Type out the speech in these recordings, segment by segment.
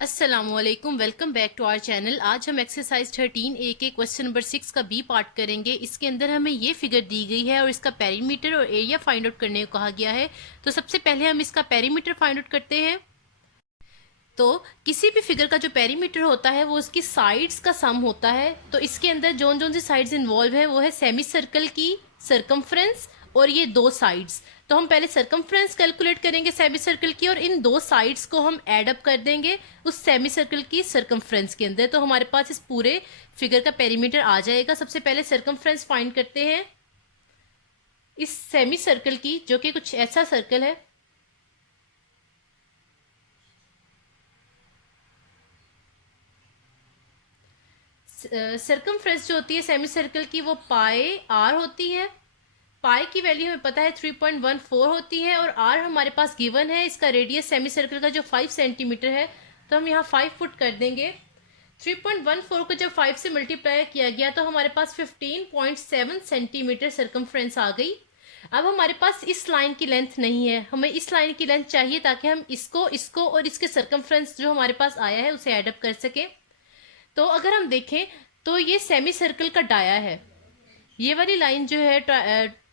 अस्सलामुअलैकुम, welcome back to our channel. आज हम एक्सरसाइज 13A के क्वेश्चन नंबर 6 का बी पार्ट करेंगे। इसके अंदर हमें ये फिगर दी गई है और इसका पेरीमीटर और एरिया फाइंड आउट करने को कहा गया है। तो सबसे पहले हम इसका पेरीमीटर फाइंड आउट करते हैं। तो किसी भी फिगर का जो पेरीमीटर होता है वो उसकी साइड्स का सम होता है। तो इसके अंदर जोन जोन सी साइड्स इन्वॉल्व है वो है सेमी सर्कल की सरकमफ्रेंस और ये दो साइड्स। तो हम पहले सरकमफ्रेंस कैलकुलेट करेंगे सेमी सर्कल की और इन दो साइड्स को हम ऐड अप कर देंगे उस सेमी सर्कल की सरकमफ्रेंस के अंदर। तो हमारे पास इस पूरे फिगर का पेरीमीटर आ जाएगा। सबसे पहले सरकमफ्रेंस फाइंड करते हैं इस सेमी सर्कल की, जो कि कुछ ऐसा सर्कल है। सरकमफ्रेंस जो होती है सेमी सर्कल की वो पाई आर होती है। पाई की वैल्यू हमें पता है 3.14 होती है और आर हमारे पास गिवन है। इसका रेडियस सेमी सर्कल का जो 5 सेंटीमीटर है, तो हम यहाँ 5 पुट कर देंगे। 3.14 को जब 5 से मल्टीप्लाई किया गया तो हमारे पास 15.7 सेंटीमीटर सरकमफ्रेंस आ गई। अब हमारे पास इस लाइन की लेंथ नहीं है, हमें इस लाइन की लेंथ चाहिए ताकि हम इसको इसको और इसके सरकमफ्रेंस जो हमारे पास आया है उसे एडअप कर सकें। तो अगर हम देखें तो ये सेमी सर्कल का डाया है। ये वाली लाइन जो है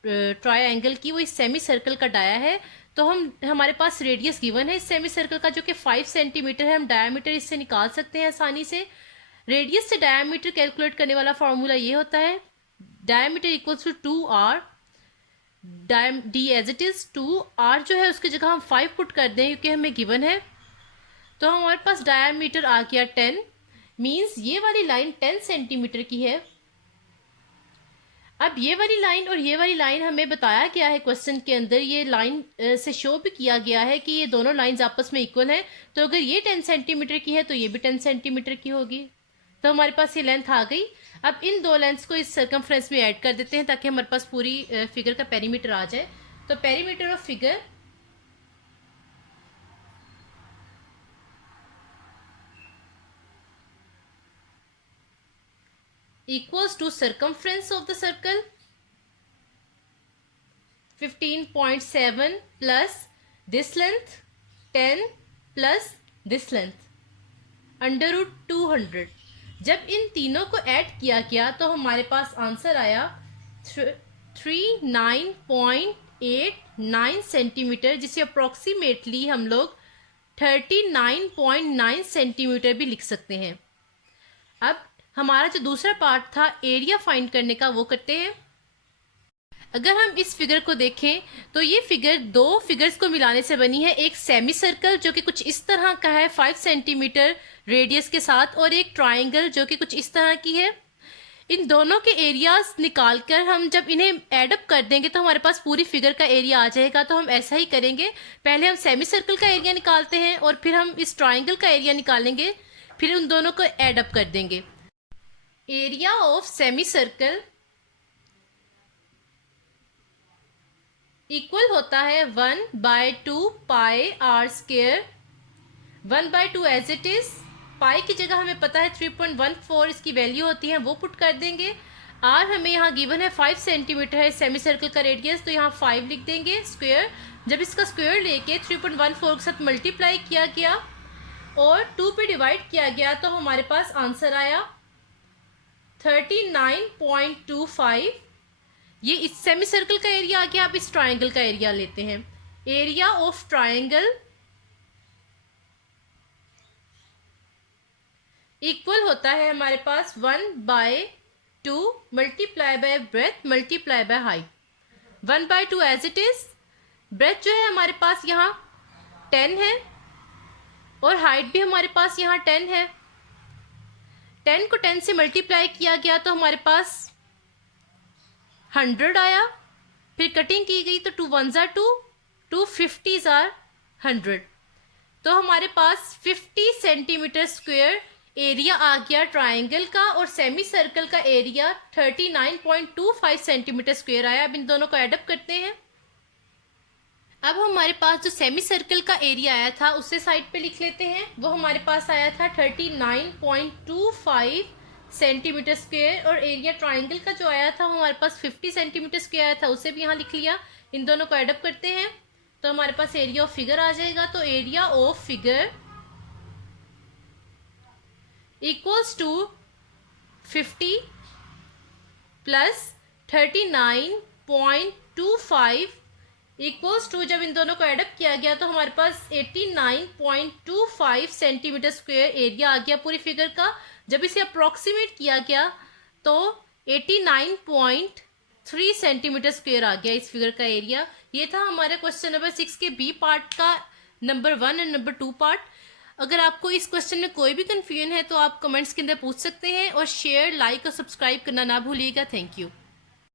ट्रायंगल की, वो इस सेमी सर्कल का डाया है। तो हमारे पास रेडियस गिवन है इस सेमी सर्कल का जो कि 5 सेंटीमीटर है। हम डायमीटर इससे निकाल सकते हैं आसानी से। रेडियस से डायमीटर कैलकुलेट करने वाला फॉर्मूला ये होता है, diameter equals to 2r D as it is. 2r जो है उसकी जगह हम 5 पुट कर दें क्योंकि हमें गिवन है। तो हमारे पास डायमीटर आ गया 10, मीन्स ये वाली लाइन 10 सेंटीमीटर की है। अब ये वाली लाइन और ये वाली लाइन हमें बताया गया है क्वेश्चन के अंदर, ये लाइन से शो भी किया गया है कि ये दोनों लाइंस आपस में इक्वल हैं। तो अगर ये 10 सेंटीमीटर की है तो ये भी 10 सेंटीमीटर की होगी। तो हमारे पास ये लेंथ आ गई। अब इन दो लेंथ्स को इस सर्कमफ्रेंस में ऐड कर देते हैं ताकि हमारे पास पूरी फिगर का पेरीमीटर आ जाए। तो perimeter of figure equals to circumference of the circle 15.7 plus this length 10 plus this length under root 200। जब इन तीनों को ऐड किया गया तो हमारे पास आंसर आया 39.89 सेंटीमीटर, जिसे अप्रोक्सीमेटली हम लोग 39.9 सेंटीमीटर भी लिख सकते हैं। अब हमारा जो दूसरा पार्ट था एरिया फाइंड करने का, वो करते हैं। अगर हम इस फिगर को देखें तो ये फिगर दो फिगर्स को मिलाने से बनी है। एक सेमी सर्कल जो कि कुछ इस तरह का है 5 सेंटीमीटर रेडियस के साथ, और एक ट्राइंगल जो कि कुछ इस तरह की है। इन दोनों के एरियाज निकालकर हम जब इन्हें एडअप कर देंगे तो हमारे पास पूरी फिगर का एरिया आ जाएगा। तो हम ऐसा ही करेंगे, पहले हम सेमी सर्कल का एरिया निकालते हैं और फिर हम इस ट्राइंगल का एरिया निकालेंगे, फिर उन दोनों को एडअप कर देंगे। Area of semi circle equal होता है 1/2 pi r square. 1/2 as it is, pi की जगह हमें पता है 3.14 इसकी वैल्यू होती है, वो पुट कर देंगे। आर हमें यहाँ गिवन है 5 सेंटीमीटर है सेमी सर्कल का रेडियस, तो यहाँ 5 लिख देंगे स्क्वेयर। जब इसका स्क्वेयर लेके 3.14 के साथ मल्टीप्लाई किया गया और 2 पे डिवाइड किया गया तो हमारे पास आंसर आया 39.25। ये इस सेमी सर्कल का एरिया आ गया। अब इस ट्राइंगल का एरिया लेते हैं। एरिया ऑफ ट्राइंगल इक्वल होता है हमारे पास 1/2 multiply by breadth multiply by height. 1/2 as it is, breadth जो है हमारे पास यहाँ 10 है और हाइट भी हमारे पास यहाँ 10 है। 10 को 10 से मल्टीप्लाई किया गया तो हमारे पास 100 आया। फिर कटिंग की गई तो 2 1s are 2, 2 50s are 100। तो हमारे पास 50 सेंटीमीटर स्क्वायर एरिया आ गया ट्राइंगल का, और सेमी सर्कल का एरिया 39.25 सेंटीमीटर स्क्वायर आया। अब इन दोनों को एडअप करते हैं। अब हमारे पास जो सेमी सर्कल का एरिया आया था उसे साइड पे लिख लेते हैं। वो हमारे पास आया था 39.25 सेंटीमीटर स्क्वायर, और एरिया ट्राइंगल का जो आया था वो हमारे पास 50 सेंटीमीटर स्क्वायर आया था, उसे भी यहाँ लिख लिया। इन दोनों को एडअप करते हैं तो हमारे पास एरिया ऑफ फिगर आ जाएगा। तो area of figure equals to 50 plus 39.25 equals to, जब इन दोनों को एडअप किया गया तो हमारे पास 89.25 सेंटीमीटर स्क्वायर एरिया आ गया पूरी फिगर का। जब इसे अप्रोक्सीमेट किया गया तो 89.3 सेंटीमीटर स्क्वायर आ गया इस फिगर का एरिया। ये था हमारे क्वेश्चन नंबर 6 के बी पार्ट का नंबर 1 एंड नंबर 2 पार्ट। अगर आपको इस क्वेश्चन में कोई भी कंफ्यूजन है तो आप कमेंट्स के अंदर पूछ सकते हैं, और शेयर, लाइक और सब्सक्राइब करना ना भूलिएगा। Thank you.